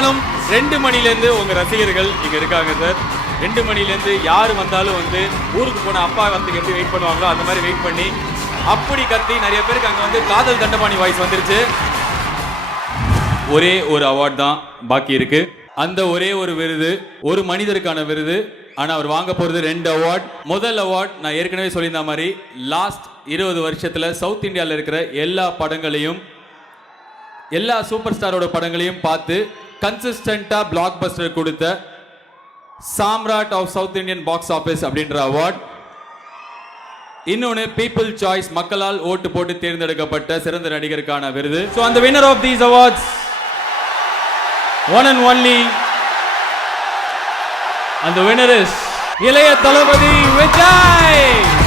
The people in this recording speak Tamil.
மத்தியானம் 2 மணிலேருந்து உங்க ரசிகர்கள் இங்க இருக்காங்க சார். 2 மணிலேருந்து யார் வந்தாலும் வந்து ஊருக்கு போன அப்பா வந்து எப்படி வெயிட் பண்ணுவாங்களோ அந்த மாதிரி வெயிட் பண்ணி அப்படி கத்தி நிறைய பேருக்கு அங்கே வந்து காதல் தண்டபாணி வாய்ஸ் வந்துருச்சு. ஒரே ஒரு அவார்ட் தான் பாக்கி இருக்கு. அந்த ஒரே ஒரு விருது ஒரு மனிதருக்கான விருது. ஆனால் அவர் வாங்க போகிறது 2 அவார்ட். முதல் அவார்ட் நான் ஏற்கனவே சொல்லியிருந்த மாதிரி லாஸ்ட் 20 வருஷத்தில் சவுத் இந்தியாவில் இருக்கிற எல்லா படங்களையும் எல்லா சூப்பர் ஸ்டாரோட படங்களையும் பார்த்து கன்சிஸ்டண்டாக பிளாக் பஸ்டர் கொடுத்த Samrat of south Indian box office அப்படின்ற அவார்ட். இன்னொன்று பீப்புள் சாய்ஸ் மக்களால் ஓட்டு போட்டு தேர்ந்தெடுக்கப்பட்ட சிறந்த நடிகருக்கான விருது. ஸோ அந்த winner of these awards one and only, and the winner is இளைய தளபதி விஜய்.